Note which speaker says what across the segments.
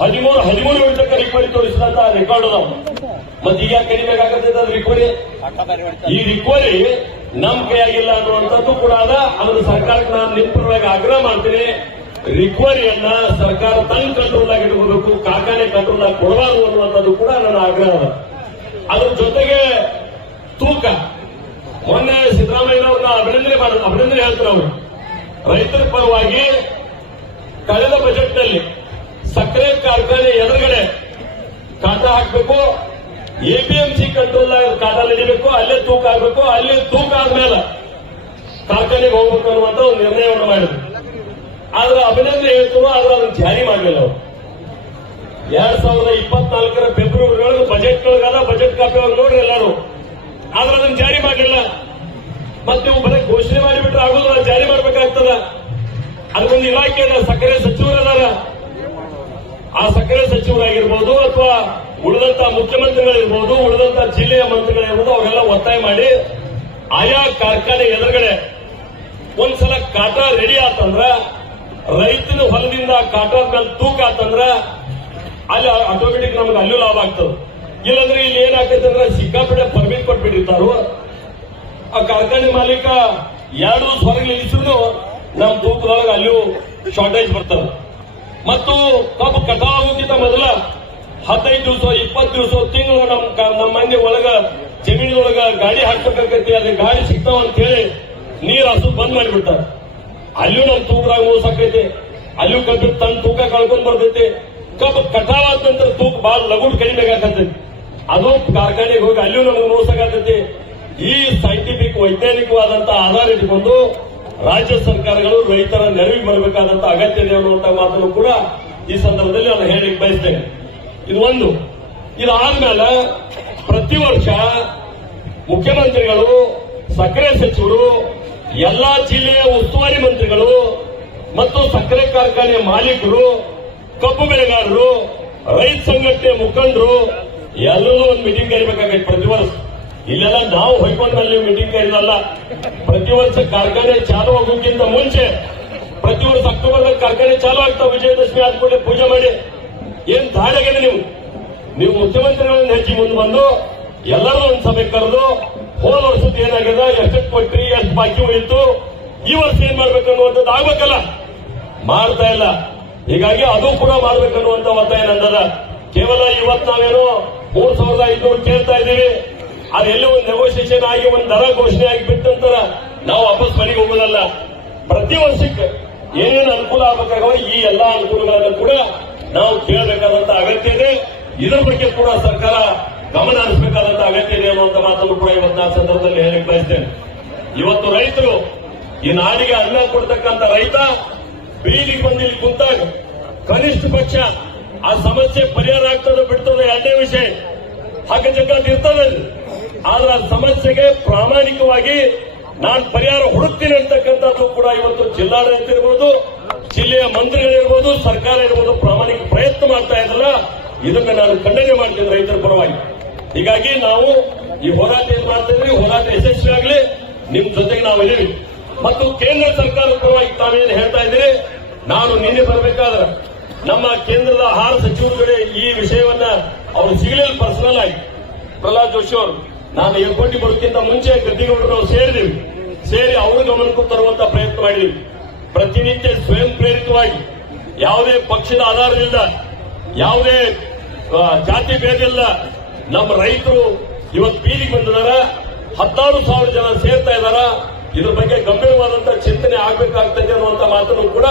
Speaker 1: ಹದಿಮೂರು ಹದಿಮೂರು ವರ್ಷಕ್ಕೆ ರಿಕ್ವರಿ ತೋರಿಸಿದಂತ ರೆಕಾರ್ಡ್ ನಾವು ಮತ್ತೆ ಈಗ ಕಡಿಮೆಗಾಗತ್ತೆ ರಿಕ್ವರಿ ಈ ರಿಕ್ವರಿ ನಮ್ ಕೈಯಾಗಿಲ್ಲ ಅನ್ನುವಂಥದ್ದು ಕೂಡ ಅದ. ಅದನ್ನು ಸರ್ಕಾರಕ್ಕೆ ನಾನು ನಿಮ್ಮ ಪರವಾಗಿ ಆಗ್ರಹ ಮಾಡ್ತೀನಿ. ರಿಕವರಿಯನ್ನ ಸರ್ಕಾರ ತನ್ನ ಕಂಟ್ರೋಲ್ ಆಗಿ ಇಟ್ಕೋಬೇಕು, ಕಾರ್ಖಾನೆ ಕಂಟ್ರೋಲ್ ಆಗಿ ಕೊಡಬಾರದು ಅನ್ನುವಂಥದ್ದು ಕೂಡ ನನ್ನ ಆಗ್ರಹ ಅದ. ಅದ್ರ ಜೊತೆಗೆ ತೂಕ. ಮೊನ್ನೆ ಸಿದ್ದರಾಮಯ್ಯ ಅವ್ರನ್ನ ಅಭಿನಂದನೆ ಮಾಡ, ಅಭಿನಂದನೆ ಹೇಳ್ತಾರೆ ಅವರು. ರೈತರ ಪರವಾಗಿ ಕಳೆದ ಬಜೆಟ್ನಲ್ಲಿ ಸಕ್ಕರೆ ಕಾರ್ಖಾನೆ ಎದುರುಗಡೆ ಕಾಟ ಹಾಕಬೇಕು. ಎಪಿಎಂಸಿ ಕಂಟ್ರೋಲ್ ಕಾಟ ನಡಿಬೇಕು ಅಲ್ಲೇ ತೂಕ ಆಗಬೇಕು. ಅಲ್ಲೇ ತೂಕ ಆದ್ಮೇಲೆ ಕಾರ್ಖಾನೆಗೆ ಹೋಗ್ಬೇಕು ಅನ್ನುವಂತ ಒಂದು ನಿರ್ಣಯವನ್ನು ಮಾಡಿದ್ರು. ಆದ್ರೆ ಅಭಿನಂದನೆ ಹೇಳ್ತಾರೆ ಆದ್ರೆ ಅದನ್ನ ಜಾರಿ ಮಾಡಲಿಲ್ಲ ಅವರು. ಎರಡ್ ಸಾವಿರದ ಇಪ್ಪತ್ನಾಲ್ಕರ ಫೆಬ್ರವರಿ ಒಳಗೆ ಬಜೆಟ್ ಒಳಗಾದ ಬಜೆಟ್ ಕಾಪಿ ಒಳಗೆ ನೋಡ್ರಿ ಎಲ್ಲರೂ. ಆದ್ರೆ ಅದನ್ನು ಜಾರಿ ಮಾಡಲಿಲ್ಲ. ಮತ್ತೆ ನೀವು ಬರೀ ಘೋಷಣೆ ಮಾಡಿಬಿಟ್ರೆ ಆಗೋದು ಜಾರಿ ಮಾಡ್ಬೇಕಾಗ್ತದ. ಅದಕ್ಕೊಂದು ಇಲಾಖೆ ಅದ ಸಕ್ಕರೆ ಸಚಿವರದಾರ ಆ ಸಕ್ಕರೆ ಸಚಿವರಾಗಿರ್ಬೋದು ಅಥವಾ ಉಳಿದಂತ ಮುಖ್ಯಮಂತ್ರಿಗಳಿರ್ಬೋದು, ಉಳಿದಂತ ಜಿಲ್ಲೆಯ ಮಂತ್ರಿಗಳಿರ್ಬೋದು, ಅವರೆಲ್ಲ ಒತ್ತಾಯ ಮಾಡಿ ಆಯಾ ಕಾರ್ಖಾನೆ ಎದುರುಗಡೆ ಒಂದ್ಸಲ ಕಾಟ ರೆಡಿ ಆತಂದ್ರ, ರೈತನ ಹೊಲದಿಂದ ಕಾಟದ ಮೇಲೆ ತೂಕ ಆತಂದ್ರ, ಅಲ್ಲಿ ಆಟೋಮೆಟಿಕ್ ನಮ್ಗೆ ಅಲ್ಲೂ ಲಾಭ ಆಗ್ತದೆ. ಇಲ್ಲಂದ್ರೆ ಇಲ್ಲಿ ಏನಾಗ್ತೈತೆ ಅಂದ್ರೆ ಸಿಕ್ಕಾಪಟ್ಟೆ ಪರ್ಮಿಟ್ ಕೊಟ್ಬಿಟ್ಟಿರ್ತಾರು. ಆ ಕಾರ್ಖಾನೆ ಮಾಲೀಕ ಎರಡು ಹೊರಗೆ ನಿಲ್ಲಿಸಿದ್ರು ನಮ್ಮ ತೂಕದೊಳಗೆ ಅಲ್ಲೂ ಶಾರ್ಟೇಜ್ ಬರ್ತದೆ ಮತ್ತು ಕಬ್ಬು ಕಟಾವ್ ಆಗೋಕ್ಕಿಂತ ಮೊದಲ ಹದಿನೈದು ದಿವಸ, ಇಪ್ಪತ್ತು ದಿವಸ, ತಿಂಗಳು ನಮ್ಮ ನಮ್ಮ ಮಂದಿ ಒಳಗ ಜಮೀನಿನೊಳಗ ಗಾಡಿ ಹಾಕ್ಬೇಕಾಗತ್ತೆ, ಅದ್ರ ಗಾಡಿ ಸಿಗ್ತಾವ ಅಂತ ಹೇಳಿ ನೀರು ಹಸು ಬಂದ್ ಮಾಡಿಬಿಡ್ತಾರ ಅಲ್ಲಿಯೂ ನಮ್ ತೂಕದಾಗ ಮೋಸಾಕೈತಿ. ಅಲ್ಲಿಯೂ ಕಬ್ಬು ತನ್ನ ತೂಕ ಕಳ್ಕೊಂಡ್ ಬರ್ತೈತಿ. ಕಬ್ಬು ಕಟಾವ್ ಆದ ನಂತರ ತೂಕ ಬಹಳ ಲಗುಡ್ ಕಡಿಮೆ ಆಗತೈತಿ ಅದು ಕಾರ್ಖಾನೆಗೆ ಹೋಗಿ ಅಲ್ಲಿಯೂ ನಮಗೆ ಮೋಸಾಗತೈತಿ ಈ ಸೈಂಟಿಫಿಕ್ ವೈಜ್ಞಾನಿಕವಾದಂತಹ ಆಧಾರ ಇಟ್ಕೊಂಡು ರಾಜ್ಯ ಸರ್ಕಾರಗಳು ರೈತರ ನೆರವಿಗೆ ಅಗತ್ಯ ಇದೆ ಅನ್ನುವಂತ ಮಾತನ್ನು ಕೂಡ ಈ ಸಂದರ್ಭದಲ್ಲಿ ನಾನು ಹೇಳಿಕ್ ಬಯಸ್ತೇನೆ. ಇದು ಒಂದು. ಇದಾದ್ಮೇಲೆ ಪ್ರತಿ ವರ್ಷ ಮುಖ್ಯಮಂತ್ರಿಗಳು, ಸಕ್ಕರೆ ಸಚಿವರು, ಎಲ್ಲಾ ಜಿಲ್ಲೆಯ ಉಸ್ತುವಾರಿ ಮಂತ್ರಿಗಳು ಮತ್ತು ಸಕ್ಕರೆ ಕಾರ್ಖಾನೆ ಮಾಲೀಕರು, ಕಬ್ಬು ಬೆಳೆಗಾರರು, ರೈತ ಸಂಘಟನೆ ಮುಖಂಡರು ಎಲ್ಲರೂ ಒಂದು ಮೀಟಿಂಗ್ ಕರಿಬೇಕಾಗೈತೆ ಪ್ರತಿ ವರ್ಷ. ಇಲ್ಲೆಲ್ಲ ನಾವು ಹೊಯ್ಕೊಂಡಲ್ಲಿ ಮೀಟಿಂಗ್ ಕೇಳಿದಲ್ಲ ಪ್ರತಿ ವರ್ಷ ಕಾರ್ಖಾನೆ ಚಾಲು ಆಗೋಕ್ಕಿಂತ ಮುಂಚೆ, ಪ್ರತಿ ವರ್ಷ ಅಕ್ಟೋಬರ್ದಾಗ ಕಾರ್ಖಾನೆ ಚಾಲು ಆಗ್ತಾವ ವಿಜಯದಶಮಿ ಆದ್ಮೇಲೆ ಪೂಜೆ ಮಾಡಿ. ಏನ್ ದಾರಿ ನೀವು? ನೀವು ಮುಖ್ಯಮಂತ್ರಿಗಳನ್ನ ಹೆಚ್ಚಿ ಮುಂದೆ ಬಂದು, ಎಲ್ಲರೂ ಒಂದು ಸಭೆ ಕರೆದು, ಹೋದ ವರ್ಷದ ಏನಾಗ್ಯದ ಎಷ್ಟಕ್ಕೆ ಕೊಟ್ರಿ, ಎಷ್ಟು ಬಾಕಿ ಉಳಿತು? ಈ ವರ್ಷ ಏನ್ ಮಾಡ್ಬೇಕು ಅನ್ನುವಂಥದ್ದು ಆಗ್ಬೇಕಲ್ಲ. ಮಾಡ್ತಾ ಇಲ್ಲ. ಹೀಗಾಗಿ ಅದು ಕೂಡ ಮಾಡ್ಬೇಕನ್ನುವಂತ ಒತ್ತಾಯ ನಂದದ. ಕೇವಲ ಇವತ್ತು ನಾವೇನೋ ಮೂರ್ ಸಾವಿರದ ಐದುನೂರು ಕೇಳ್ತಾ ಇದ್ದೀವಿ. ಅದೆಲ್ಲ ಒಂದು ನೆಗೋಸಿಯೇಷನ್ ಆಗಿ, ಒಂದು ದರ ಘೋಷಣೆ ಆಗಿ ಬಿಟ್ಟಂತರ ನಾವು ವಾಪಸ್ ಮನೆಗೆ ಹೋಗೋದಲ್ಲ. ಪ್ರತಿ ವರ್ಷಕ್ಕೆ ಏನೇನು ಅನುಕೂಲ ಆಗಬೇಕಾಗವ ಈ ಎಲ್ಲಾ ಅನುಕೂಲಗಳನ್ನು ಕೂಡ ನಾವು ಕೇಳಬೇಕಾದಂತ ಅಗತ್ಯ ಇದೆ. ಇದರ ಬಗ್ಗೆ ಕೂಡ ಸರ್ಕಾರ ಗಮನ ಹರಿಸಬೇಕಾದಂತ ಅಗತ್ಯ ಇದೆ ಅನ್ನುವಂತ ಮಾತನ್ನು ಕೂಡ ಇವತ್ತು ನಾನು ಸಂದರ್ಭದಲ್ಲಿ ಹೇಳಕ್ ಬಯಸ್ತೇನೆ. ಇವತ್ತು ರೈತರು ಈ ನಾಡಿಗೆ ಅನ್ನ ಕೊಡ್ತಕ್ಕಂತ ರೈತ ಬೀದಿಗೆ ಬಂದು ಕುಂತಾಗ ಕನಿಷ್ಠ ಪಕ್ಷ ಆ ಸಮಸ್ಯೆ ಪರಿಹಾರ ಆಗ್ತದೆ ಬಿಡ್ತದೆ ಎರಡನೇ ವಿಷಯ. ಹಾಗೆ ಜಗ್ಗದ್ ಇರ್ತದೆ ಅದು. ಆದ್ರೆ ಆ ಸಮಸ್ಯೆಗೆ ಪ್ರಾಮಾಣಿಕವಾಗಿ ನಾನು ಪರಿಹಾರ ಹುಡುಕ್ತೀನಿ ಅಂತಕ್ಕಂಥದ್ದು ಕೂಡ ಇವತ್ತು ಜಿಲ್ಲಾಡಳಿತ ಇರ್ಬೋದು, ಜಿಲ್ಲೆಯ ಮಂತ್ರಿಗಳಿರ್ಬೋದು ಸರ್ಕಾರ ಇರ್ಬೋದು ಪ್ರಾಮಾಣಿಕ ಪ್ರಯತ್ನ ಮಾಡ್ತಾ ಇದ್ರಲ್ಲ ಇದಕ್ಕೆ ನಾನು ಖಂಡನೆ ಮಾಡ್ತೀನಿ ರೈತರ ಪರವಾಗಿ. ಹೀಗಾಗಿ ನಾವು ಈ ಹೋರಾಟ ಏನ್ ಮಾಡ್ತಾ ಇದ್ರಿ? ಹೋರಾಟ ಯಶಸ್ವಿ ಆಗಲಿ, ನಿಮ್ ಜೊತೆಗೆ ನಾವು ಇದೀವಿ ಮತ್ತು ಕೇಂದ್ರ ಸರ್ಕಾರದ ಪರವಾಗಿ ತಾವೇನು ಹೇಳ್ತಾ ಇದ್ದೀರಿ? ನಾನು ನಿನ್ನೆ ಬರಬೇಕಾದ್ರೆ ನಮ್ಮ ಕೇಂದ್ರದ ಆಹಾರ ಸಚಿವರುಗಳೇ ಈ ವಿಷಯವನ್ನ ಅವರು ಸಿಗಲಿಲ್ಲ ಪರ್ಸನಲ್ ಆಗಿ. ಪ್ರಹ್ಲಾದ್ ಜೋಶಿ ಅವರು. ನಾನು ಏರ್ಪೋರ್ಟಿಗೆ ಬರೋಕ್ಕಿಂತ ಮುಂಚೆ ಗದ್ದಿಗೌಡರು ನಾವು ಸೇರಿದೀವಿ ಸೇರಿ ಅವರ ಗಮನಕ್ಕೆ ತರುವಂತ ಪ್ರಯತ್ನ ಮಾಡಿದೀವಿ ಪ್ರತಿನಿತ್ಯ ಸ್ವಯಂ ಪ್ರೇರಿತವಾಗಿ, ಯಾವುದೇ ಪಕ್ಷದ ಆಧಾರದಿಂದ, ಯಾವುದೇ ಜಾತಿ ಭೇದಿಲ್ಲ ನಮ್ಮ ರೈತರು ಇವತ್ತು ಬೀದಿಗೆ ಬಂದಿದಾರ. ಹತ್ತಾರು ಸಾವಿರ ಜನ ಸೇರ್ತಾ ಇದಾರ. ಇದ್ರ ಬಗ್ಗೆ ಗಂಭೀರವಾದಂತ ಚಿಂತನೆ ಆಗ್ಬೇಕಾಗ್ತದೆ ಅನ್ನುವಂತ ಮಾತನ್ನು ಕೂಡ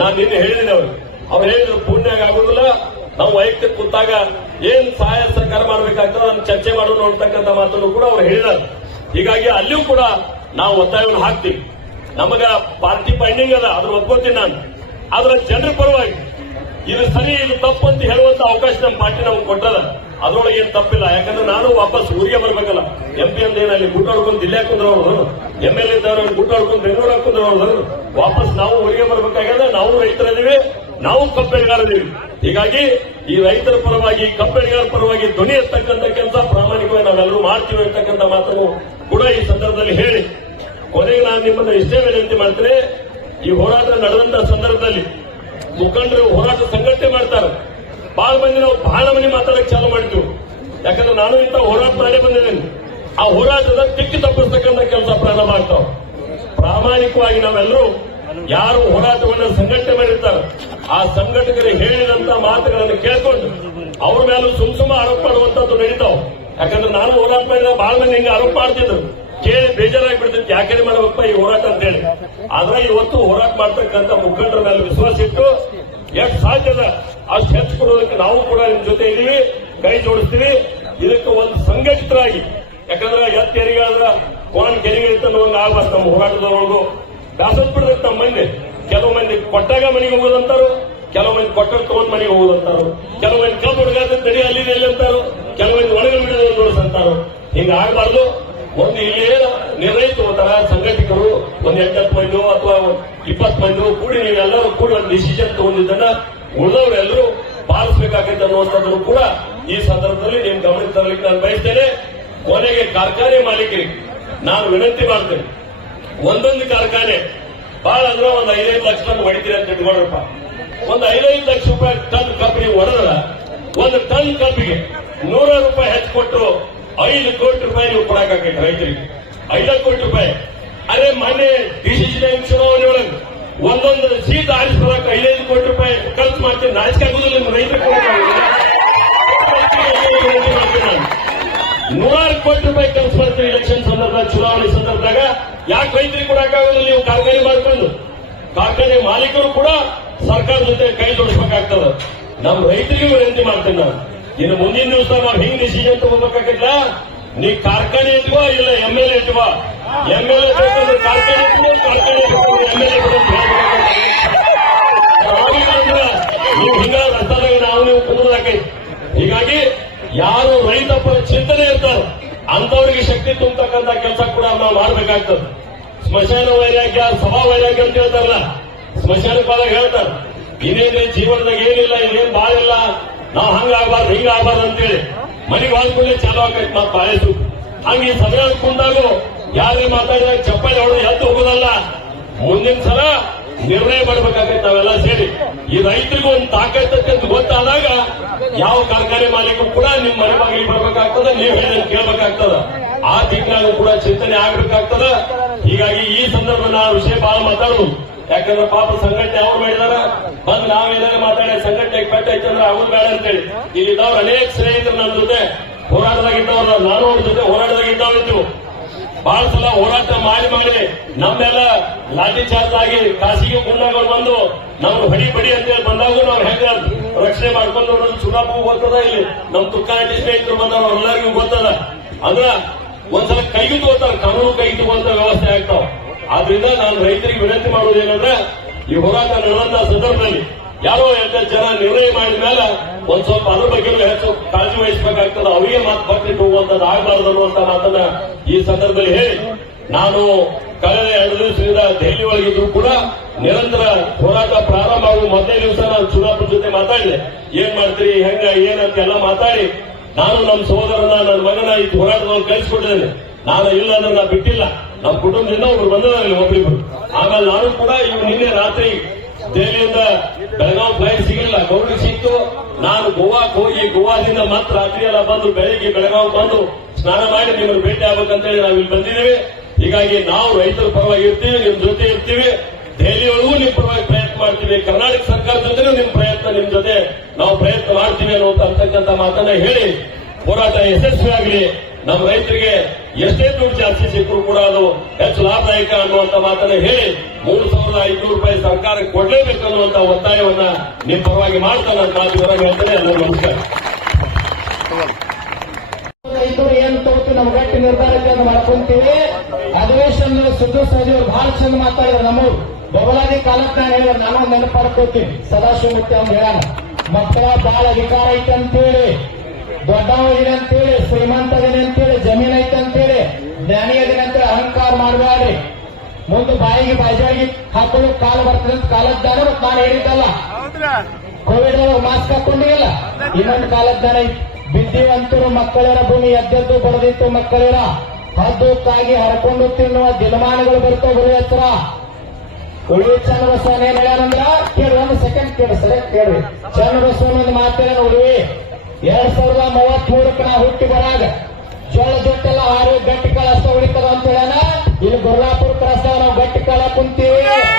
Speaker 1: ನಾನು ನಿನ್ನೆ ಹೇಳಿದ್ದೇನೆ ಅವರು ಅವ್ರು ಹೇಳಿದ್ರು ಪೂರ್ಣ ಆಗುದಿಲ್ಲ. ನಾವು ವೈಯಕ್ತಿಕ ಕೂತಾಗ ಏನ್ ಸಹಾಯ ಸರ್ಕಾರ ಮಾಡಬೇಕಾಗ್ತದೆ ಅದನ್ನು ಚರ್ಚೆ ಮಾಡೋಣ ಅಂತಕ್ಕಂಥ ಮಾತನ್ನು ಕೂಡ ಅವ್ರು ಹೇಳಿದ್ದಾರೆ. ಹೀಗಾಗಿ ಅಲ್ಲಿಯೂ ಕೂಡ ನಾವು ಒತ್ತಾಯವನ್ನು ಹಾಕ್ತೀವಿ. ನಮಗ ಪಾರ್ಟಿ ಬೈಂಡಿಂಗ್ ಅದ, ಅದ್ರ ಒಪ್ಕೋತೀನಿ ನಾನು. ಆದ್ರೆ ಜನರ ಪರವಾಗಿ ಇದು ಸರಿ, ಇದು ತಪ್ಪು ಅಂತ ಹೇಳುವಂತ ಅವಕಾಶ ನಮ್ಮ ಪಾರ್ಟಿ ನಮ್ಗೆ ಕೊಟ್ಟದ. ಅದ್ರೊಳಗೆ ಏನ್ ತಪ್ಪಿಲ್ಲ. ಯಾಕಂದ್ರೆ ನಾನು ವಾಪಸ್ ಊರಿಗೆ ಬರ್ಬೇಕಲ್ಲ. ಎಂ ಪಿ ಅಂದ್ರೆ ಏನಲ್ಲಿ ಗುಟ್ಟ ಹೊಡ್ಕೊಂಡು ದಿಲ್ಲಿ ಹಾಕೊಂಡ್ರು ಅವರು. ಎಂ ಎಲ್ ಇದ್ದವ್ರು ಗುಟ್ಟ ಹೊಡ್ಕೊಂಡು ಬೆಂಗಳೂರು ಹಾಕೊಂಡ್ರವ್ರು ವಾಪಸ್ ನಾವು ಊರಿಗೆ ಬರ್ಬೇಕಾಗ್ಯದ. ನಾವು ರೈತರಲ್ಲಿವಿ. ನಾವು ಕಬ್ಬು ಹೀಗಾಗಿ ಈ ರೈತರ ಪರವಾಗಿ ಕಬ್ಬು ಪರವಾಗಿ ಧ್ವನಿ ಎತ್ತಕ್ಕಂಥ ಕೆಲಸ ಪ್ರಾಮಾಣಿಕವಾಗಿ ನಾವೆಲ್ಲರೂ ಮಾಡ್ತೀವಿ ಅಂತಕ್ಕಂಥ ಮಾತನ್ನು ಕೂಡ ಈ ಸಂದರ್ಭದಲ್ಲಿ ಹೇಳಿ. ಕೊನೆಗೆ ನಾನು ನಿಮ್ಮನ್ನ ಇಷ್ಟೇ ವಿನಂತಿ ಮಾಡ್ತೇನೆ, ಈ ಹೋರಾಟ ನಡೆದಂತ ಸಂದರ್ಭದಲ್ಲಿ ಮುಖಂಡರು ಹೋರಾಟ ಸಂಘಟನೆ ಮಾಡ್ತಾರೆ. ಬಹಳ ಮಂದಿ ನಾವು ಬಹಳ ಮಂದಿ ಮಾತಾಡಕ್ಕೆ ಚಾಲು ಮಾಡ್ತೀವಿ ಯಾಕಂದ್ರೆ ನಾನು ಇಂಥ ಹೋರಾಟ ಮಾಡಿ ಬಂದಿದ್ದೇನೆ. ಆ ಹೋರಾಟದ ತಿಕ್ಕಿ ತಪ್ಪಿಸ್ತಕ್ಕಂಥ ಕೆಲಸ ಪ್ರಾರಂಭ ಆಗ್ತಾವ. ಪ್ರಾಮಾಣಿಕವಾಗಿ ನಾವೆಲ್ಲರೂ ಯಾರು ಹೋರಾಟವನ್ನು ಸಂಘಟನೆ ಆ ಸಂಘಟಕರಿಗೆ ಹೇಳಿದಂತ ಮಾತುಗಳನ್ನು ಕೇಳ್ಕೊಂಡು ಅವ್ರ ಮೇಲೂ ಸುಮ್ ಸುಮ್ಮ ಆರೋಪ ಮಾಡುವಂತದ್ದು ನಡೀತಾವ್. ಯಾಕಂದ್ರೆ ನಾನು ಹೋರಾಟ ಮಾಡಿದ ಬಹಳ ಮಂದಿ ಹಿಂಗೆ ಆರೋಪ ಮಾಡ್ತಿದ್ರು. ಕೇಳಿ ಬೇಜಾರಾಗಿ ಬಿಡ್ತಿತ್ತು ಯಾಕೆ ಮಾಡಬೇಕಪ್ಪ ಈ ಹೋರಾಟ ಅಂತ ಹೇಳಿ ಆದ್ರೆ ಇವತ್ತು ಹೋರಾಟ ಮಾಡ್ತಕ್ಕಂಥ ಮುಖಂಡರ ಮೇಲೆ ವಿಶ್ವಾಸ ಇಟ್ಟು, ಎಷ್ಟು ಸಾಧ್ಯದ ಅಷ್ಟು ಹೆಚ್ಚು ಕೊಡೋದಕ್ಕೆ ನಾವು ಕೂಡ ನಿಮ್ ಜೊತೆ ಇದೀವಿ ಕೈ ಜೋಡಿಸ್ತೀವಿ. ಇದಕ್ಕೆ ಒಂದು ಸಂಘಟಿತರಾಗಿ. ಯಾಕಂದ್ರೆ ಎತ್ತ ತೆರಿಗಾದ್ರ ಕೋಣ ಕೆರಿಗಳಿತ್ತ ಒಂದು ಆಗ್ಬಾರ್ದು ನಮ್ಮ ಹೋರಾಟದವರೆಗೂ ಬ್ಯಾಸದ್ ಬಿಡ್ಬೇಕು ನಮ್ಮ ಮಂದಿ ಕೆಲವು ಮಂದಿ ಕೊಟ್ಟಾಗ ಮನೆಗೆ ಹೋಗೋದಂತಾರು, ಕೆಲವು ಮಂದಿ ಕೊಟ್ಟಾಗ ತಗೊಂಡ್ ಮನೆಗೆ ಹೋಗೋದಂತಾರು, ಕೆಲವು ಮಂದಿ ಕಬ್ಬು ಹುಡುಗಾದ ತಡಿ ಅಲ್ಲಿ ಅಂತಾರು, ಕೆಲವು ಮಂದಿ ಒಳಗೆ ಬಿಡೋದು ನೋಡಿಸಂತಾರು ಹಿಂಗ ಆಗ್ಬಾರ್ದು. ಒಂದು ಇಲ್ಲಿ ನಿರ್ಣಯ ತಗೋತಾರ ಸಂಘಟಕರು ಒಂದ್ ಎಂಟತ್ತು ಮಂದಿ ಅಥವಾ ಇಪ್ಪತ್ತು ಮಂದಿ ಕೂಡಿ ನೀವೆಲ್ಲರೂ ಕೂಡಿ ಒಂದು ಡಿಸಿಷನ್ ತಗೊಂಡಿದ್ದನ್ನ ಉಳಿದವರೆಲ್ಲರೂ ಪಾಲಿಸಬೇಕಾಗೈತೆ ಅನ್ನುವಂಥದ್ದನ್ನು ಕೂಡ ಈ ಸಂದರ್ಭದಲ್ಲಿ ನಿಮ್ ಗಮನಕ್ಕೆ ತರಲಿಕ್ಕೆ ನಾನು ಬಯಸ್ತೇನೆ. ಕೊನೆಗೆ ಕಾರ್ಖಾನೆ ಮಾಲೀಕರಿಗೆ ನಾನು ವಿನಂತಿ ಮಾಡ್ತೇನೆ. ಒಂದೊಂದು ಕಾರ್ಖಾನೆ ಬಹಳ ಅಂದ್ರೆ ಒಂದು ಐದೈದು ಲಕ್ಷ ಟನ್ ಹೊಡಿತೀರಿ ಅಂತ ಇಟ್ಕೊಳ್ರಪ್ಪ ಒಂದು ಐದೈದು ಲಕ್ಷ ರೂಪಾಯಿ ಟನ್ ಕಂಪನಿ ಹೊಡೆದ್ರ ಒಂದು ಟನ್ ಕಬ್ಬಿಗೆ ನೂರ ರೂಪಾಯಿ ಹೆಚ್ಚು ಕೊಟ್ಟು ಐದು ಕೋಟಿ ರೂಪಾಯಿ ನೀವು ಕೊಡಕಾಕೈತೆ ರೈತರಿಗೆ. ಐದು ಕೋಟಿ ರೂಪಾಯಿ. ಅದೇ ಮೊನ್ನೆ ಡಿಸಿಷನ್ ಚುನಾವಣೆ ಒಳಗೆ ಒಂದೊಂದು ಸೀಟ್ ಆರಿಸ್ಕೊಳಕ್ ಐದೈದು ಕೋಟಿ ರೂಪಾಯಿ ಖರ್ಚು ಮಾಡ್ತೀನಿ. ನಾಚಿಕೆ ಆಗುದಿಲ್ಲ ನಿಮ್ಮ ರೈತರಿಗೆ ನೂರಾರು ಕೋಟಿ ರೂಪಾಯಿ ಖರ್ಚು ಮಾಡ್ತೀವಿ ಇಲೆಕ್ಷನ್ ಸಂದರ್ಭ, ಚುನಾವಣೆ ಸಂದರ್ಭದಾಗ. ಯಾಕೆ ರೈತರಿಗೆ ಕೊಡಕ್ಕಾಗೋದಿಲ್ಲ ನೀವು ಮಾಡ್ಕೊಂಡು ಕಾರ್ಖಾನೆ ಮಾಲೀಕರು ಕೂಡ ಸರ್ಕಾರ ಜೊತೆ ಕೈ ಜೋಡಿಸಬೇಕಾಗ್ತದ. ನಮ್ ರೈತರಿಗೆ ವಿನಂತಿ ಮಾಡ್ತೇನೆ ನಾನು. ಇನ್ನು ಮುಂದಿನ ದಿವಸ ನಾವು ಹಿಂಗ್ ಡಿಸಿಷನ್ ತಗೋಬೇಕಾಗಿಲ್ಲ. ನೀ ಕಾರ್ಖಾನೆ ಇದ್ವಾ ಇಲ್ಲ ಎಂ ಎಲ್ ಎ ಇದ್ವಾ ಎಂ ಎಲ್ ಕಾರ್ಖಾನೆ ಕಾರ್ಖಾನೆ ಎಂ ಎ ಹೀಗಾಗಿ ಯಾರು ರೈತಪ್ಪ ಚಿಂತನೆ ಇರ್ತಾರೋ ಅಂತವರಿಗೆ ಶಕ್ತಿ ತುಂಬತಕ್ಕಂತ ಕೆಲಸ ಕೂಡ ನಾವು ಮಾಡ್ಬೇಕಾಗ್ತದೆ. ಸ್ಮಶಾನ ವೈರಾಗ್ಯ ಸಭಾ ವೈರಾಗ್ಯ ಅಂತ ಹೇಳ್ತಾರಲ್ಲ, ಸ್ಮಶಾನ ಪಾದಾಗ ಹೇಳ್ತಾರ. ಏನೇ ಜೀವನದಾಗ ಏನಿಲ್ಲ, ಇನ್ನೇನ್ ಬಾಳಿಲ್ಲ ನಾವು ಹಂಗ ಆಗ್ಬಾರ್ದು, ಹಿಂಗ ಆಗ್ಬಾರ್ದು ಅಂತೇಳಿ ಮನೆಗೆ ಹೋದ್ಮೇಲೆ ಚಾಲು ಆಕೈತಿ ಮತ್ತೆ ಬಾಳೆ ಸುಖ ಹಂಗ ಈ ಸಭೆ ಕುಂದಾಗು ಯಾರೇ ಮಾತಾಡಿದಾಗ ಚಪ್ಪಲಿ ಹೊಡೆದು ಎದ್ದು ಹೋಗೋದಲ್ಲ. ಮುಂದಿನ ಸಲ ನಿರ್ಣಯ ಮಾಡ್ಬೇಕಾಗತ್ತೆ ನಾವೆಲ್ಲ ಸೇರಿ. ಈ ರೈತರಿಗೂ ಒಂದು ತಾಕತ್ತೈತೆ ಅಂತ ಗೊತ್ತಾದಾಗ ಯಾವ ಕಾರ್ಖಾನೆ ಮಾಲೀಕರು ಕೂಡ ನಿಮ್ ಮನೆ ಬಾಗಿಲಿಗೆ ಬರ್ಬೇಕಾಗ್ತದ, ನೀವು ಹೇಳಿದ ಕೇಳ್ಬೇಕಾಗ್ತದ. ಆ ದಿಕ್ಕಿನಾಗೂ ಕೂಡ ಚಿಂತನೆ ಆಗ್ಬೇಕಾಗ್ತದ. ಹೀಗಾಗಿ ಈ ಸಂದರ್ಭ ನಾವು ವಿಷಯ ಬಹಳ ಮಾತಾಡುದು. ಯಾಕಂದ್ರೆ ಪಾಪ ಸಂಘಟನೆ ಅವ್ರು ಮಾಡಿದಾರ. ಬಂದ್ ನಾವೇನಾದ್ರು ಮಾತಾಡಿ ಸಂಘಟನೆ ಪಟ್ಟ ಐತಂದ್ರೆ ಅವ್ರು ಬೇಡ ಅಂತೇಳಿ. ಇಲ್ಲಿದ್ದವ್ರು ಅನೇಕ ಸ್ನೇಹಿತರು ನನ್ನ ಜೊತೆ ಹೋರಾಟದಾಗಿದ್ದವ್ರು, ನಾನು ಅವ್ರ ಜೊತೆ ಹೋರಾಟದಾಗಿದ್ದಾವಿತ್ತು ಬಹಳ ಸಲ ಹೋರಾಟ ಮಾಡಿ ಮಾಡಿ ನಮ್ಮೆಲ್ಲ ಲಾಠಿ ಚಾರ್ಜ್ ಆಗಿ ಖಾಸಗಿ ಗುಂಡಗಳು ಬಂದು ನಮ್ಗೆ ಹಡಿ ಬಡಿ ಅಂತೇಳಿ ಬಂದಾಗ ನಾವು ಹೆಂಗ ರಕ್ಷಣೆ ಮಾಡ್ಕೊಂಡು ಚುನಾಪು ಗೊತ್ತದ ಇಲ್ಲಿ. ನಮ್ ತುಕ್ಕಾಟಿ ಸ್ನೇಹಿತರು ಬಂದವ್ರು ಎಲ್ಲರಿಗೂ ಗೊತ್ತದ. ಅಂದ್ರ ಒಂದ್ಸಲ ಕೈಗೆ ಅಂತ ಕಾನೂನು ಕೈ ವ್ಯವಸ್ಥೆ ಆಗ್ತಾವ. ಆದ್ರಿಂದ ನಾನು ರೈತರಿಗೆ ವಿನಂತಿ ಮಾಡೋದೇನಂದ್ರೆ ಈ ಹೋರಾಟ ನಡೆದಂತ ಸಂದರ್ಭದಲ್ಲಿ ಯಾರೋ ಎಂತ ಜನ ನಿರ್ಣಯ ಮಾಡಿದ ಮೇಲೆ ಒಂದ್ ಸ್ವಲ್ಪ ಅದ್ರ ಬಗ್ಗೆ ಹೆಚ್ಚು ಕಾಳಜಿ ವಹಿಸಬೇಕಾಗ್ತದೆ. ಅವರಿಗೆ ಮಾತು ಬರ್ತಿಟ್ಟು ಹೋಗುವಂತದ್ದು ಆಗಬಾರದು ಅನ್ನುವಂತ ಮಾತನ್ನ ಈ ಸಂದರ್ಭದಲ್ಲಿ ಹೇಳಿ, ನಾನು ಕಳೆದ ಎರಡು ದಿವಸದಿಂದ ದೆಹಲಿ ಒಳಗಿದ್ರು ಕೂಡ ನಿರಂತರ ಹೋರಾಟ ಪ್ರಾರಂಭ ಆಗುವ ಮೊದಲನೇ ದಿವಸ ನಾನು ಚುನಾವಣೆ ಜೊತೆ ಮಾತಾಡಿದೆ. ಏನ್ ಮಾಡ್ತೀರಿ, ಹೆಂಗ ಏನಂತ ಎಲ್ಲ ಮಾತಾಡಿ ನಾನು ನಮ್ಮ ಸಹೋದರನ ನನ್ನ ಮಗನ ಈ ಹೋರಾಟವನ್ನು ಕಳಿಸ್ಕೊಟ್ಟಿದ್ದೇನೆ. ನಾನು ಇಲ್ಲ ಅದನ್ನ ಬಿಟ್ಟಿಲ್ಲ. ನಮ್ಮ ಕುಟುಂಬದಿಂದ ಒಬ್ರು ಬಂದಿದ್ದಾರೆ ಒಬ್ರಿಬ್ರು. ಆಮೇಲೆ ನಾನು ಕೂಡ ಇವ್ ನಿನ್ನೆ ರಾತ್ರಿ ದೆಹಲಿಯಿಂದ ಬೆಳಗಾವಿ ಫ್ಲೈಟ್ ಸಿಗಲಿಲ್ಲ. ಗೌರಿಗೆ ಸಿಕ್ತು. ನಾನು ಗೋವಾಕ್ ಹೋಗಿ, ಗೋವಾದಿಂದ ಮತ್ತೆ ರಾತ್ರಿ ಎಲ್ಲ ಬಂದು ಬೆಳಿಗ್ಗೆ ಬೆಳಗಾವಿ ಬಂದು ಸ್ನಾನ ಮಾಡಿ ನಿಮ್ಮನ್ನು ಭೇಟಿ ಆಗ್ಬೇಕಂತೇಳಿ ನಾವು ಇಲ್ಲಿ ಬಂದಿದ್ದೇವೆ. ಹೀಗಾಗಿ ನಾವು ರೈತರ ಪರವಾಗಿ ಇರ್ತೀವಿ, ನಿಮ್ ಜೊತೆ ಇರ್ತೀವಿ. ದೆಹಲಿಯೊಳಗೂ ನಿಮ್ಮ ಪರವಾಗಿ ಪ್ರಯತ್ನ ಮಾಡ್ತೀವಿ. ಕರ್ನಾಟಕ ಸರ್ಕಾರದ ನಿಮ್ ಪ್ರಯತ್ನ ನಿಮ್ ಜೊತೆ ನಾವು ಪ್ರಯತ್ನ ಮಾಡ್ತೀವಿ ಅನ್ನುವಂತ ಅಂತಕ್ಕಂಥ ಮಾತನ್ನ ಹೇಳಿ ಹೋರಾಟ ಯಶಸ್ವಿ ಆಗಲಿ. ನಮ್ಮ ರೈತರಿಗೆ ಎಷ್ಟೇ ದುಡ್ಡು ಜಾಸ್ತಿ ಸಿಕ್ಕರೂ ಕೂಡ ಅದು ಹೆಚ್ಚು ಲಾಭದಾಯಕ ಅನ್ನುವಂತ ಮಾತನ್ನ ಹೇಳಿ ಮೂರು ಸಾವಿರದ ಐನೂರು ರೂಪಾಯಿ ಸರ್ಕಾರಕ್ಕೆ ಕೊಡಲೇಬೇಕು ಅನ್ನುವಂತ ಒತ್ತಾಯವನ್ನ ನಿಮ್ಮ ಪರವಾಗಿ ಮಾಡ್ತಾ ನಾನು ಕಾಲುವರೆಗೆ ಹೇಳ್ತೇನೆ ಎಲ್ಲರೂ ನಮಸ್ಕಾರ.
Speaker 2: ಇದು ಏನ್ ನಮ್ಮ ಗಟ್ಟಿ ನಿರ್ಧಾರಕ್ಕೆ ಮಾಡ್ಕೊಂತೀವಿ. ಅಧಿವೇಶನ ಸುದ್ದು ಸಚಿವರು ಬಹಳ ಚಂದ ಮಾತಾಡಿದ್ರು ನಮ್ಮವ್ರು. ಬೊಬಲಾದಿ ಕಾಲಕ್ಕೆ ನಾನು ಹೇಳ ನಾನು ನೆನಪಾಡ್ಕೋತೀನಿ. ಸದಾಶಿವ ಮುಖ್ಯ ಹೇಳೋಣ. ಮಕ್ಕಳ ಬಾಳ ಅಧಿಕಾರ ಐತೆ ಅಂತೇಳಿ ದೊಡ್ಡವದಿನ ಅಂತೇಳಿ ಶ್ರೀಮಂತ ಅದಿನ ಅಂತೇಳಿ ಜಮೀನ್ ಐತೆ ಅಂತೇಳಿ ಜ್ಞಾನಿ ಅದಿನ ಅಂತೇಳಿ ಅಹಂಕಾರ ಮಾಡಬೇಡ್ರಿ. ಮುಂದೆ ಬಾಯಿಗೆ ಬಾಜಾಗಿ ಹಾಕೊಳ್ಳೋ ಕಾಲ ಬರ್ತದೆ ಅಂತ ಕಾಲದ್ದಾನ ಮತ್ತೆ ನಾನು ಹೇಳಿದ್ದಲ್ಲ. ಕೋವಿಡ್ ಮಾಸ್ಕ್ ಹಾಕೊಂಡಿಲ್ಲ ಇನ್ನೊಂದು ಕಾಲದ್ದಾನ ಬಿದ್ದಿವಂತರು ಮಕ್ಕಳರ ಭೂಮಿ ಎದ್ದೆದ್ದು ಬಡದಿತ್ತು ಮಕ್ಕಳಿರ. ಹದ್ದು ಕಾಗಿ ಹರ್ಕೊಂಡು ತಿನ್ನುವ ದಿನಮಾನಗಳು ಬರ್ತಾವ ಬರೀ ಹತ್ರ. ಉಳಿವಿ ಚನ್ನಬಸವನ ಏನ್ ಹೇಳ್ಯಾನಂದ್ರ ಕೇಳಿ, ಒಂದು ಸೆಕೆಂಡ್ ಕೇಳಿ, ಸರಿ, ಕೇಳಿ. ಚನ್ನಬಸವನ ಒಂದು ಮಾತೇನ ಉಳಿವಿ ಎರಡ್ ಸಾವಿರದ ಮೂವತ್ತ್ ಮೂರಕ್ಕೆ ನಾವು ಹುಟ್ಟಿ ಬರಾಗ. ಜೋಳ ಜೊಟ್ಟೆಲ್ಲ ಆರು ಗಟ್ಟಿ ಕಳಸ ಉಳಿತದ ಅಂತ ಹೇಳ್ಯಾನ ಇಲ್ಲಿ ಗುರ್ಲಾಪುರ ಕಳಸ ನಾವು ಗಟ್ಟಿ ಕಾಳ ಕುಂತೀವಿ.